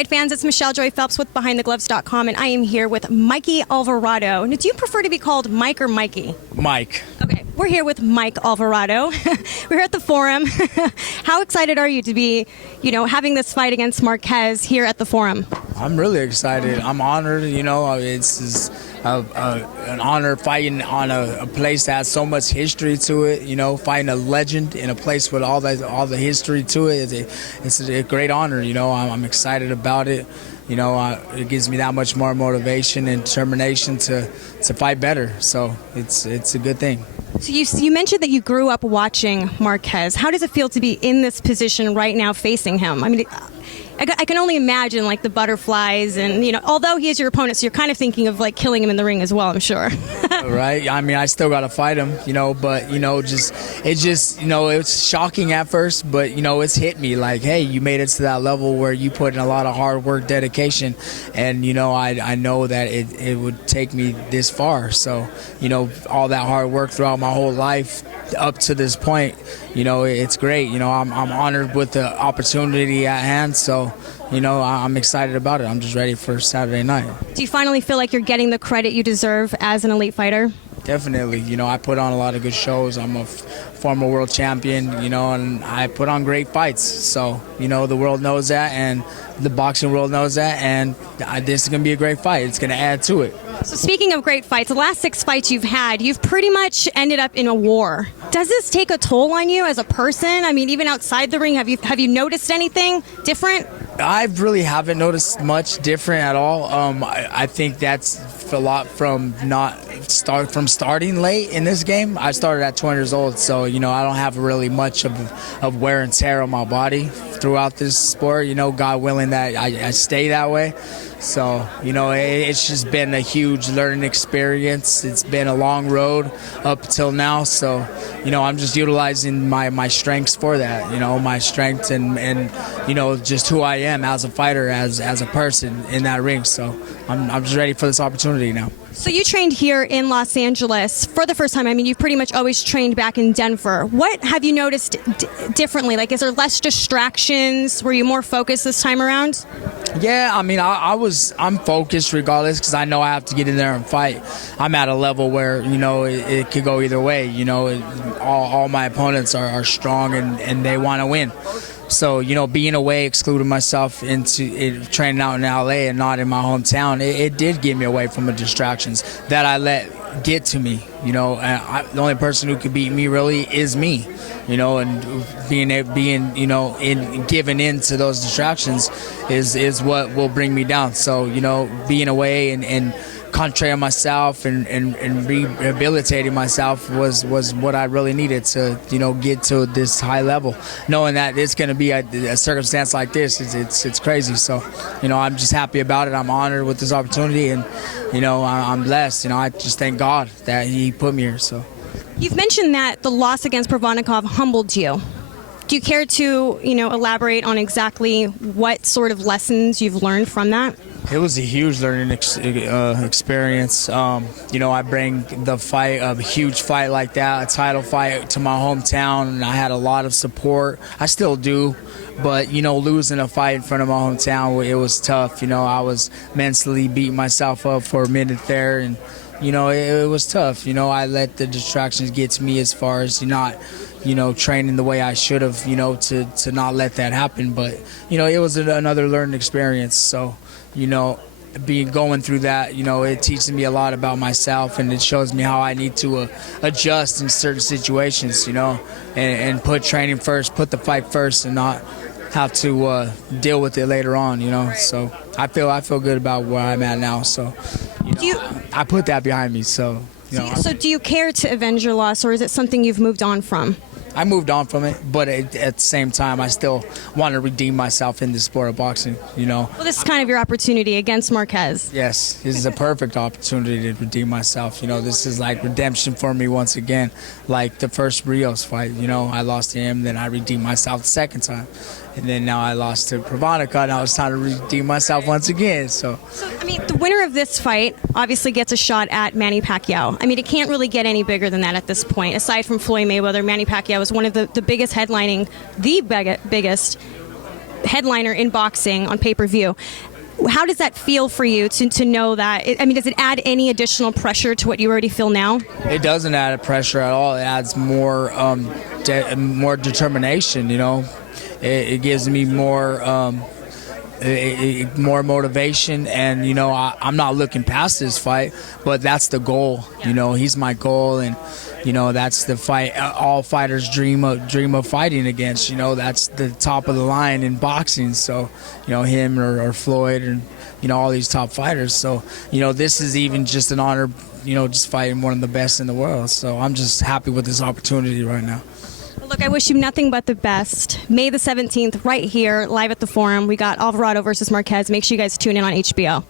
fight fans, it's Michelle Joy Phelps with BehindTheGloves.com, and I am here with Mikey Alvarado. Now, do you prefer to be called Mike or Mikey? Mike. Okay, we're here with Mike Alvarado. We're here at the Forum. How excited are you to be, having this fight against Marquez here at the Forum? I'm really excited. I'm honored. It's an honor fighting on a place that has so much history to it. Fighting a legend in a place with all the history to it. It's a great honor. I'm excited about it. It gives me that much more motivation and determination to fight better. So it's a good thing. So you mentioned that you grew up watching Marquez. How does it feel to be in this position right now facing him? I mean, I can only imagine like the butterflies and, although he is your opponent, so you're kind of thinking of like killing him in the ring as well, I'm sure. Right. I mean, I still got to fight him, but, it's shocking at first, but, it's hit me like, hey, you made it to that level where you put in a lot of hard work, dedication. And, I know that it would take me this far. So, all that hard work throughout my whole life up to this point, it's great. I'm honored with the opportunity at hand. So, I'm excited about it. I'm just ready for Saturday night. Do you finally feel like you're getting the credit you deserve as an elite fighter? Definitely. I put on a lot of good shows. I'm a former world champion, and I put on great fights. So, the world knows that, and the boxing world knows that, and this is going to be a great fight. It's going to add to it. So speaking of great fights, the last 6 fights you've had, you've pretty much ended up in a war. Does this take a toll on you as a person? I mean, even outside the ring, have you noticed anything different? I really haven't noticed much different at all. I think that's a lot from starting late in this game. I started at 20 years old, so I don't have really much of wear and tear on my body throughout this sport. God willing that I stay that way. So, it's just been a huge learning experience. It's been a long road up till now. So, I'm just utilizing my strengths for that, my strengths and just who I am as a fighter, as a person in that ring. So I'm just ready for this opportunity now. So you trained here in Los Angeles for the first time. I mean, you've pretty much always trained back in Denver. What have you noticed differently? Like, is there less distractions? Were you more focused this time around? Yeah, I mean, I'm focused regardless because I know I have to get in there and fight. I'm at a level where, it could go either way. All my opponents are strong and they want to win. So, being away, excluding myself into training out in LA and not in my hometown, it did get me away from the distractions that I let get to me. And the only person who could beat me really is me. And giving in to those distractions is what will bring me down. So, being away and concentrating on myself and rehabilitating myself was what I really needed to get to this high level. Knowing that it's going to be a circumstance like this, it's crazy. So I'm just happy about it. I'm honored with this opportunity, and I'm blessed. I just thank God that He put me here. So you've mentioned that the loss against Provodnikov humbled you. Do you care to elaborate on exactly what sort of lessons you've learned from that? It was a huge learning experience. I bring the fight, a huge fight like that, a title fight to my hometown, and I had a lot of support. I still do, but, losing a fight in front of my hometown, it was tough. I was mentally beating myself up for a minute there, and, it was tough. I let the distractions get to me as far as not training the way I should have, to not let that happen. But, it was another learning experience. So, going through that, it teaches me a lot about myself, and it shows me how I need to adjust in certain situations, and put training first, put the fight first, and not have to deal with it later on, So I feel good about where I'm at now. So, I put that behind me. So, So do you care to avenge your loss, or is it something you've moved on from? I moved on from it, but at the same time, I still want to redeem myself in the sport of boxing, Well, this is kind of your opportunity against Marquez. Yes, this is a perfect opportunity to redeem myself. This is like redemption for me once again, like the first Rios fight. I lost to him, then I redeemed myself the second time. And then now I lost to Provodnikov, and I was trying to redeem myself once again. So, I mean, the winner of this fight obviously gets a shot at Manny Pacquiao. I mean, it can't really get any bigger than that at this point. Aside from Floyd Mayweather, Manny Pacquiao is one of the biggest headlining, the biggest headliner in boxing on pay-per-view. How does that feel for you to know that? I mean, does it add any additional pressure to what you already feel now? It doesn't add pressure at all. It adds more more determination. You know, it gives me more more motivation, and you know, I'm not looking past this fight, but that's the goal. You know, he's my goal, and you know, that's the fight all fighters dream of fighting against. You know, that's the top of the line in boxing. So, you know, him or Floyd, and you know, all these top fighters. So, you know, this is even just an honor. You know, just fighting one of the best in the world. So I'm just happy with this opportunity right now. Look, I wish you nothing but the best. May the 17th, right here, live at the Forum. We got Alvarado versus Marquez. Make sure you guys tune in on HBO.